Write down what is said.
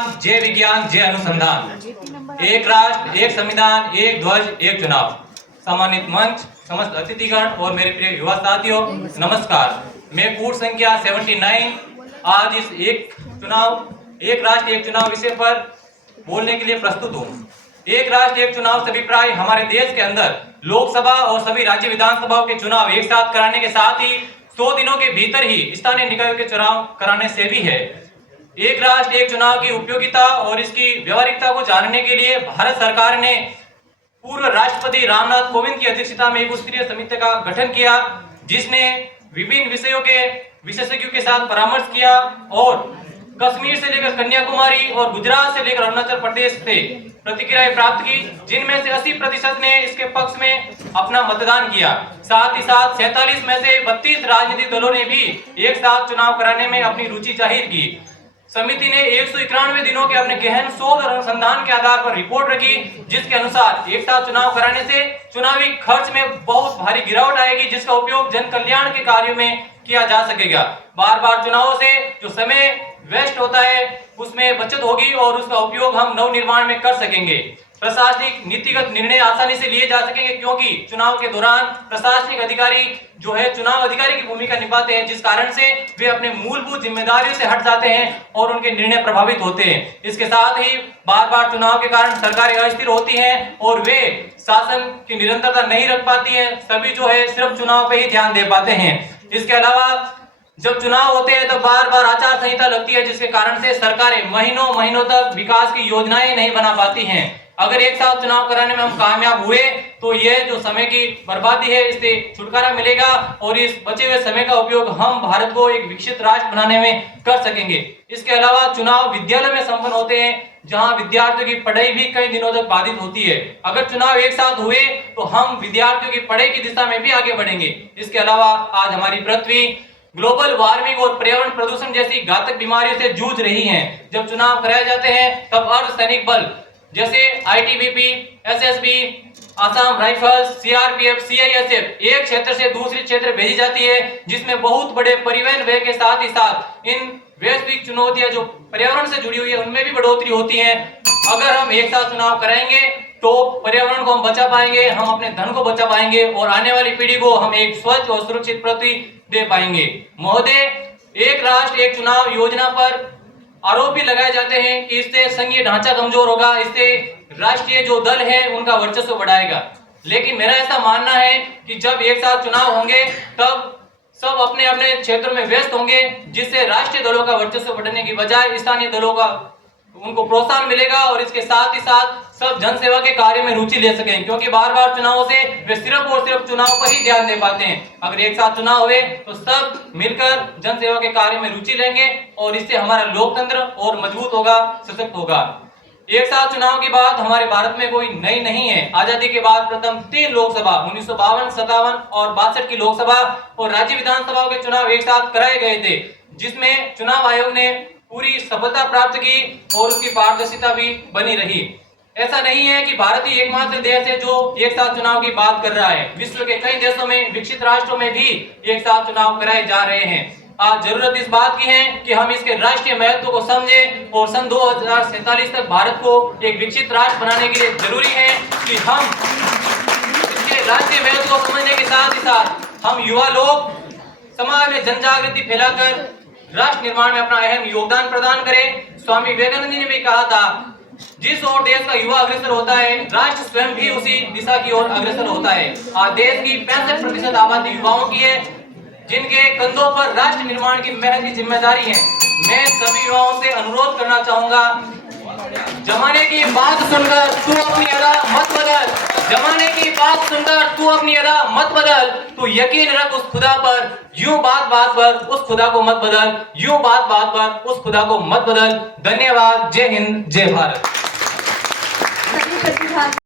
जय विज्ञान जय अनुसंधान, एक राष्ट्र एक संविधान एक ध्वज एक चुनाव। सम्मानित मंच, समस्त अतिथिगण और मेरे प्रिय युवा साथियों, नमस्कार। मैं कूट संख्या 79 आज इस एक राष्ट्र एक चुनाव विषय पर बोलने के लिए प्रस्तुत हूँ। एक राष्ट्र एक चुनाव से अभिप्राय हमारे देश के अंदर लोकसभा और सभी राज्य विधानसभाओं के चुनाव एक साथ कराने के साथ ही 100 दिनों के भीतर ही स्थानीय निकायों के चुनाव कराने से भी है। एक राष्ट्र एक चुनाव की उपयोगिता और इसकी व्यवहारिकता को जानने के लिए भारत सरकार ने पूर्व राष्ट्रपति रामनाथ कोविंद की अध्यक्षता में एक उच्च समिति का गठन किया, जिसने विभिन्न विषयों के विशेषज्ञों के साथ परामर्श किया और कश्मीर से लेकर कन्याकुमारी और गुजरात से लेकर अरुणाचल प्रदेश से प्रतिक्रियाएं प्राप्त की, जिनमें से 80% ने इसके पक्ष में अपना मतदान किया। साथ ही साथ 47 में से 32 राजनीतिक दलों ने भी एक साथ चुनाव कराने में अपनी रुचि जाहिर की। समिति ने 191 दिनों के अपने गहन शोध और अनुसंधान के आधार पर रिपोर्ट रखी, जिसके अनुसार एक साथ चुनाव कराने से चुनावी खर्च में बहुत भारी गिरावट आएगी, जिसका उपयोग जन कल्याण के कार्यों में किया जा सकेगा। बार बार चुनावों से जो समय वेस्ट होता है उसमें बचत होगी और उसका उपयोग हम नव निर्माण में कर सकेंगे। प्रशासनिक नीतिगत निर्णय आसानी से लिए जा सकेंगे, क्योंकि चुनाव के दौरान प्रशासनिक अधिकारी जो है चुनाव अधिकारी की भूमिका निभाते हैं, जिस कारण से वे अपने मूलभूत जिम्मेदारियों से हट जाते हैं और उनके निर्णय प्रभावित होते हैं। इसके साथ ही बार बार चुनाव के कारण सरकारें अस्थिर होती हैं और वे शासन की निरंतरता नहीं रख पाती है। सभी जो है सिर्फ चुनाव पे ही ध्यान दे पाते हैं। इसके अलावा जब चुनाव होते हैं तो बार बार आचार संहिता लगती है, जिसके कारण से सरकारें महीनों महीनों तक विकास की योजनाएं नहीं बना पाती हैं। अगर एक साथ चुनाव कराने में हम कामयाब हुए तो यह जो समय की बर्बादी है इससे छुटकारा मिलेगा और इस बचे हुए समय का उपयोग हम भारत को एक विकसित राष्ट्र बनाने में कर सकेंगे। इसके अलावा चुनाव विद्यालय में संपन्न होते हैं, जहां विद्यार्थियों की पढ़ाई भी कई दिनों तक बाधित होती है। अगर चुनाव एक साथ हुए तो हम विद्यार्थियों की पढ़ाई की दिशा में भी आगे बढ़ेंगे। इसके अलावा आज हमारी पृथ्वी ग्लोबल वार्मिंग और पर्यावरण प्रदूषण जैसी घातक बीमारियों से जूझ रही है। जब चुनाव कराए जाते हैं तब अर्धसैनिक बल जैसे ITBP, SSB, Assam rifles, CRPF, CISF एक क्षेत्र से दूसरे क्षेत्र भेजी जाती है, जिसमें बहुत बड़े परिवहन व्यय के साथ ही साथ इन वैश्विक चुनौतियां जो पर्यावरण से जुड़ी हुई है उनमें भी बढ़ोतरी होती है। अगर हम एक साथ चुनाव कराएंगे तो पर्यावरण को हम बचा पाएंगे, हम अपने धन को बचा पाएंगे और आने वाली पीढ़ी को हम एक स्वच्छ और सुरक्षित पृथ्वी दे पाएंगे। महोदय, एक राष्ट्र एक चुनाव योजना पर आरोप भी लगाए जाते हैं कि इससे संघीय ढांचा कमजोर होगा, इससे राष्ट्रीय जो दल है उनका वर्चस्व बढ़ाएगा। लेकिन मेरा ऐसा मानना है कि जब एक साथ चुनाव होंगे तब सब अपने अपने क्षेत्र में व्यस्त होंगे, जिससे राष्ट्रीय दलों का वर्चस्व बढ़ने की बजाय स्थानीय दलों का उनको प्रोत्साहन मिलेगा और इसके साथ ही साथ सब जनसेवा के कार्य में रुचि ले सकें, क्योंकि बार बार चुनावों से वे सिर्फ और सिर्फ चुनाव पर ही ध्यान दे पाते हैं। अगर एक साथ चुनाव हुए तो सब मिलकर जनसेवा के कार्य में रुचि लेंगे और इससे हमारा लोकतंत्र और मजबूत होगा, सशक्त होगा। एक साथ चुनाव की बात हमारे भारत में कोई नई नहीं है। आजादी के बाद प्रथम 3 लोकसभा 1952, 57 और 62 की लोकसभा और राज्य विधानसभाओं के चुनाव एक साथ कराए गए थे, जिसमें चुनाव आयोग ने पूरी सफलता प्राप्त की और उसकी पारदर्शिता भी बनी रही। ऐसा नहीं है कि भारत ही एकमात्र देश है जो एक साथ चुनाव की बात कर रहा है। विश्व के कई देशों में, विकसित राष्ट्रों में भी एक साथ चुनाव कराए जा रहे हैं। आज जरूरत इस बात की है कि हम इसके राष्ट्रीय महत्व को समझें और सन 2047 तक भारत को एक विकसित राष्ट्र बनाने के लिए जरूरी है कि हम इसके राष्ट्रीय महत्व को समझने के साथ ही साथ हम युवा लोग समाज में जन जागृति फैलाकर राष्ट्र निर्माण में अपना अहम योगदान प्रदान करें। स्वामी विवेकानंद जी ने भी कहा था, जिस ओर देश का युवा अग्रसर होता है, राष्ट्र स्वयं भी उसी दिशा की ओर अग्रसर होता है। आज देश की 65% आबादी युवाओं की है, जिनके कंधों पर राष्ट्र निर्माण की महज की जिम्मेदारी है। मैं सभी युवाओं से अनुरोध करना चाहूंगा, जमाने की बात सुनकर तू अपनी अदा मत बदल, जमाने की बात सुनकर तू अपनी अदा मत बदल, तू यकीन रख उस खुदा पर, यूं बात बात पर उस खुदा को मत बदल, यूं बात बात पर उस खुदा को मत बदल। धन्यवाद। जय हिंद, जय भारत।